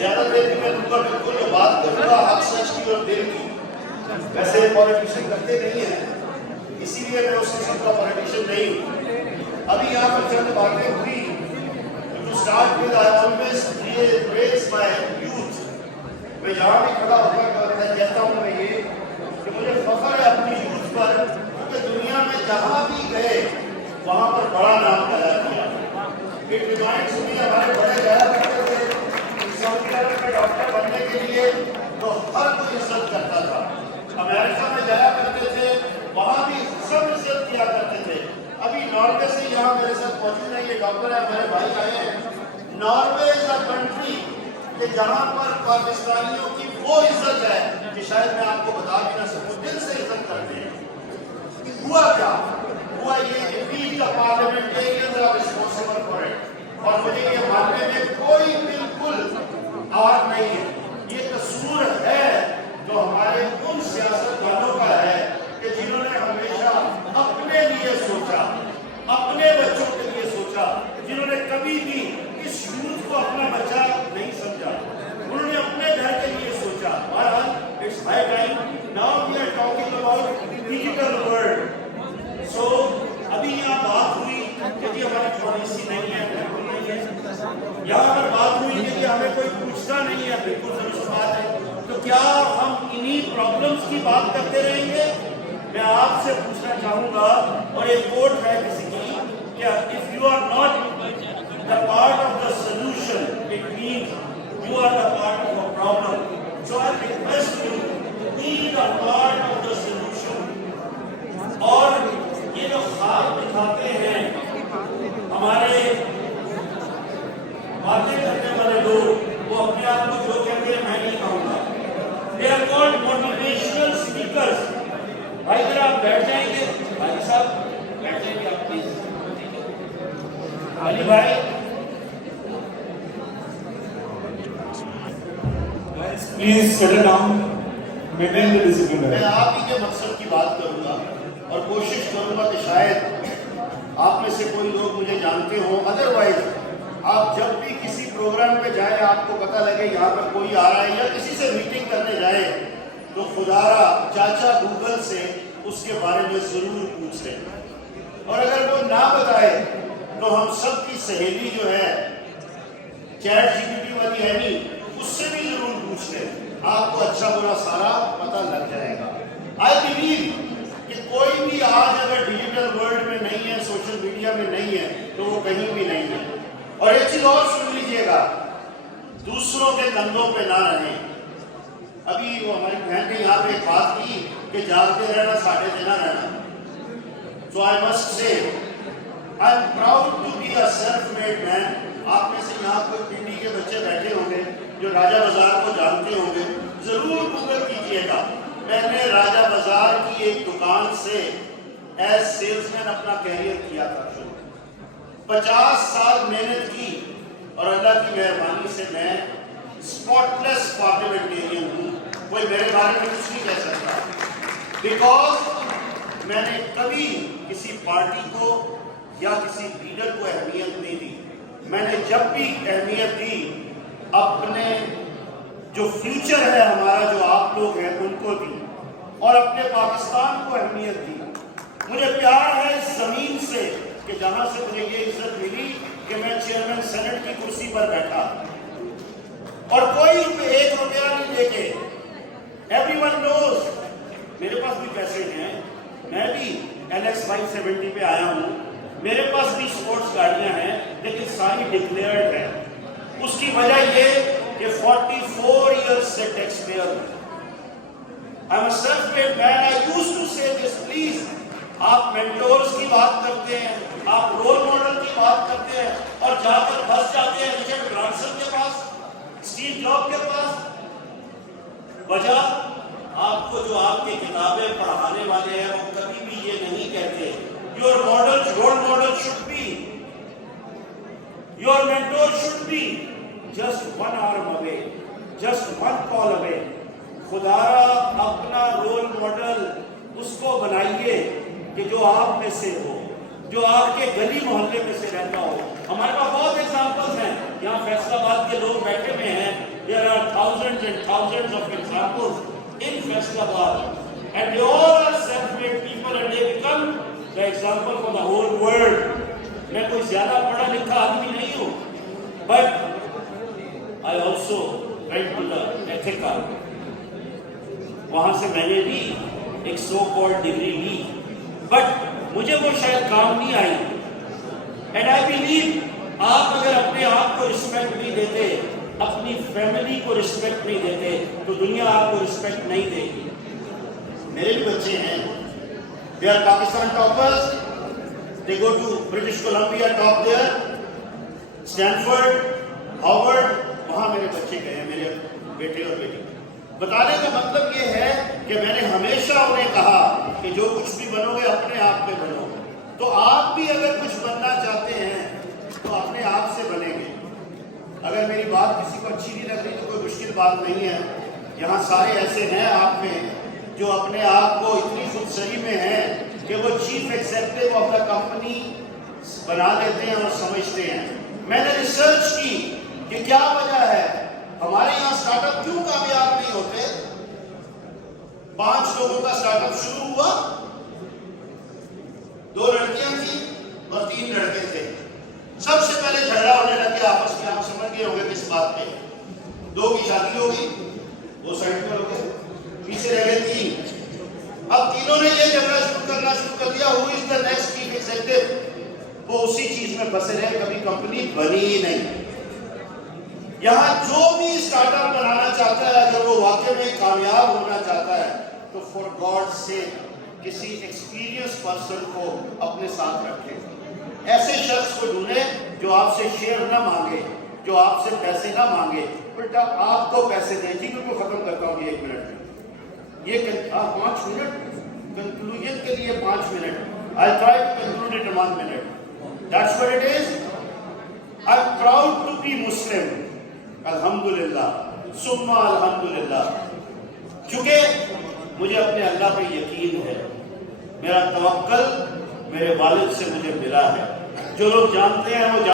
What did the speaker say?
زیادہ دیر بھی میں دوں گا بالکل جو بات کروں گا حق سچ کی اور دل کی. ویسے پولیٹیشن کرتے نہیں ہیں, اسی لیے میں اس قسم کا پولیٹیشن نہیں ہوں. ابھی یہاں پر چند باتیں ہوئی. To start with, I always praise my youth. میں جہاں بھی کھڑا ہوتا میں کہتا ہوں میں یہ کہ مجھے فخر ہے اپنی یوتھ پر, کیونکہ دنیا میں جہاں بھی گئے وہاں پر بڑا نام پیدا کیا. It reminds me ہمارے بڑے گیا کرتے تھے سعودی عرب میں ڈاکٹر بننے کے لیے تو ہر کوئی عزت کرتا تھا. امریکہ میں جایا کرتے تھے, وہاں بھی سب عزت کیا کرتے تھے. ابھی ناروے سے یہاں میرے ساتھ موجود ہے, یہ ڈاکٹر ہے, میرے بھائی آئے ہیں. ناروے از اے کنٹری کہ جہاں پر پاکستانیوں کی وہ عزت ہے کہ شاید میں آپ کو بتا بھی نہ سکوں, دل سے عزت کرتے ہیں. ہوا کیا؟ ہوا یہ کہ we the parliamentarians are responsible for it. اور مجھے یہ ماننے میں کوئی بالکل آر نہیں ہے. یہ قصور ہے جو ہمارے ان سیاستدانوں کا ہے کہ جنہوں نے ہمیشہ اپنے لیے سوچا, اپنے بچوں کے لیے سوچا, جنہوں نے کبھی بھی اس یوتھ کو اپنا بچہ نہیں سمجھا, انہوں نے اپنے گھر کے لیے سوچا. بہرحال it's high time now we are talking about digital world. So ابھی یہاں بات ہوئی کہ جی ہماری پالیسی نہیں ہے, بالکل نہیں ہے. یہاں پر بات ہوئی کہ جی ہمیں کوئی پوچھتا نہیں ہے, بالکل درست بات ہے. تو کیا ہم انہی پرابلمس کی بات کرتے رہیں گے؟ میں آپ سے پوچھنا چاہوں گا, اور ایک کوٹ ہے کسی کی کہ if you are not the part of the solution, it means you are the part of a problem. So I request you to be the part of the solution. اور یہ جو خواب دکھاتے ہیں ہمارے باتیں کرنے والے لوگ, وہ اپنے آپ کو جو کہتے ہیں میں نہیں کہوں گا. They are called motivational speakers. بھائی ذرا آپ بیٹھ جائیں گے, بھائی صاحب بیٹھ جائیں گے آپ پلیز. علی بھائی Please settle down, maintain the discipline. میں آپ ہی کے مقصد کی بات کروں گا اور کوشش کروں گا کہ شاید آپ میں سے کوئی لوگ مجھے جانتے ہوں. ادروائز آپ جب بھی کسی پروگرام پہ جائیں, آپ کو پتہ لگے یہاں پر کوئی آ رہا ہے یا کسی سے میٹنگ کرنے جائیں, تو خدا را چاچا گوگل سے اس کے بارے میں ضرور پوچھیں. اور اگر وہ نہ بتائے تو ہم سب کی سہیلی جو ہے چیٹ جی پی ٹی والی ایمی, اس سے بھی ضرور پوچھ لیں, آپ کو اچھا برا سارا پتہ لگ جائے گا. آئی بلیو کہ کوئی بھی آج اگر ڈیجیٹل ورلڈ میں نہیں ہے, سوشل میڈیا میں نہیں ہے, تو وہ کہیں بھی نہیں ہے. اور ایک چیز اور سن لیجئے گا, دوسروں کے کندھوں پہ نہ رہیں. ابھی وہ ہماری بہن نے یہاں پہ ایک بات کی کہ جاگتے رہنا ساڑھے سے نہ رہنا. So I must say, I am proud to be a self-made man. آپ میں سے یہاں کوئی پنڈی کے بچے بیٹھے ہوں گے جو راجہ بازار کو جانتے ہوں گے, ضرور گوگل کیجئے گا. میں نے راجہ بازار کی ایک دکان سے ایز سیلز مین اپنا کیریئر کیا تھا شروع. 50 سال محنت کی, اور اللہ کی مہربانی سے میں اسپاٹلیس پارلیمنٹیرین ہوں. کوئی میرے بارے میں کچھ نہیں کہہ سکتا, بیکاز میں نے کبھی کسی پارٹی کو یا کسی لیڈر کو اہمیت نہیں دی. میں نے جب بھی اہمیت دی اپنے جو فیوچر ہے ہمارا, جو آپ لوگ ہیں ان کو دی, اور اپنے پاکستان کو اہمیت دی. مجھے پیار ہے اس زمین سے کہ جہاں سے مجھے یہ عزت ملی کہ میں چیئرمین سینٹ کی کرسی پر بیٹھا, اور کوئی 1 روپیہ نہیں لے کے. ایوری ون نوز میرے پاس بھی پیسے ہیں, میں بھی LX 570 پہ آیا ہوں, میرے پاس بھی اسپورٹس گاڑیاں ہیں, لیکن ساری ڈکلیئرڈ ہیں. اس کی وجہ یہ کہ 44 ایئرز سے ٹیکس پیئر ہوں. I am a self-made man. I used to say this, please. آپ مینٹورز کی بات کرتے ہیں, آپ رول ماڈل کی بات کرتے ہیں, اور جا کر پھنس جاتے ہیں رچرڈ برانسن کے پاس, اسٹیو جاب کے پاس. وجہ آپ کو جو آپ کی کتابیں پڑھانے والے ہیں وہ کبھی بھی یہ نہیں کہتے your model, role model should be, your mentor should be just 1 arm away, just 1 call away. خدارا اپنا رول ماڈل اس کو بنائیے کہ جو آپ میں سے ہو, جو آپ کے گلی محلے میں سے رہتا ہو. ہمارے پاس بہت ایگزامپلس ہیں, یہاں فیصل آباد کے لوگ بیٹھے ہوئے ہیں, they and thousands of examples in Faisalabad, and they all are self-made people, and they become the example for the whole world. میں کوئی زیادہ پڑھا لکھا آدمی نہیں ہوں, but I also went to the Ethica. وہاں سے میں نے بھی ایک سو کالڈ ڈگری لی, بٹ مجھے وہ شاید کام نہیں آئی. اینڈ آئی بلیو آپ اگر اپنے آپ کو رسپیکٹ نہیں دیتے, اپنی فیملی کو رسپیکٹ نہیں دیتے, تو دنیا آپ کو رسپیکٹ نہیں دے گی. میرے بھی بچے ہیں, they are Pakistan toppers, they go to British Columbia top there, Stanford, Harvard, وہاں میرے بچے گئے ہیں, میرے بیٹے اور بیٹی. بتانے کا مطلب یہ ہے کہ میں نے ہمیشہ انہیں کہا کہ جو کچھ بھی بنو گے اپنے آپ پہ بنو. تو آپ بھی اگر کچھ بننا چاہتے ہیں تو اپنے آپ سے بنیں گے. اگر میری بات کسی کو اچھی نہیں لگ رہی تو کوئی مشکل بات نہیں ہے. یہاں سارے ایسے ہیں آپ میں جو اپنے آپ کو اتنی خودسری میں ہیں کہ وہ chief executive of the company بنا دیتے ہیں اور سمجھتے ہیں. میں نے ریسرچ کی کہ کیا وجہ ہے ہمارے یہاں اسٹارٹ اپ کیوں کامیاب نہیں ہوتے. 5 لوگوں کا اسٹارٹ اپ شروع ہوا, 2 لڑکیاں تھیں اور 3 لڑکے تھے. سب سے پہلے جھگڑا ہونے لگ گیا آپس میں, آپ سمجھ گئے ہوں گے کس بات پہ. 2 کی شادی ہو گئی, 2 سائڈ پر ہو گئے, پیچھے رہ گئے 3. اب تینوں نے یہ جھگڑا کرنا شروع کر دیا, ہو از دا نیکسٹ چیف ایگزیکٹو. وہ اسی چیز میں پھنسے رہے, کبھی کمپنی بنی ہی نہیں. یہاں جو بھی اسٹارٹ اپ بنانا چاہتا ہے, اگر وہ واقع میں کامیاب ہونا چاہتا ہے, تو فار گاڈ سے کسی ایکسپیرینس پرسن کو اپنے ساتھ رکھے. ایسے شخص کو ڈھونڈے جو آپ سے شیئر نہ مانگے, جو آپ سے پیسے نہ مانگے, الٹا آپ کو پیسے دے. جی بالکل ختم کرتا ہوں یہ 1 منٹ میں. یہ 5 منٹ کنکلوژن کے لیے 5 minute. I'll try to conclude it in 1 minute. That's what it is. I'm proud to be Muslim. الحمدللہ ثم الحمدللہ. چونکہ مجھے اپنے اللہ پہ یقین ہے, میرا توکل میرے والد سے مجھے ملا ہے. جو لوگ جانتے ہیں وہ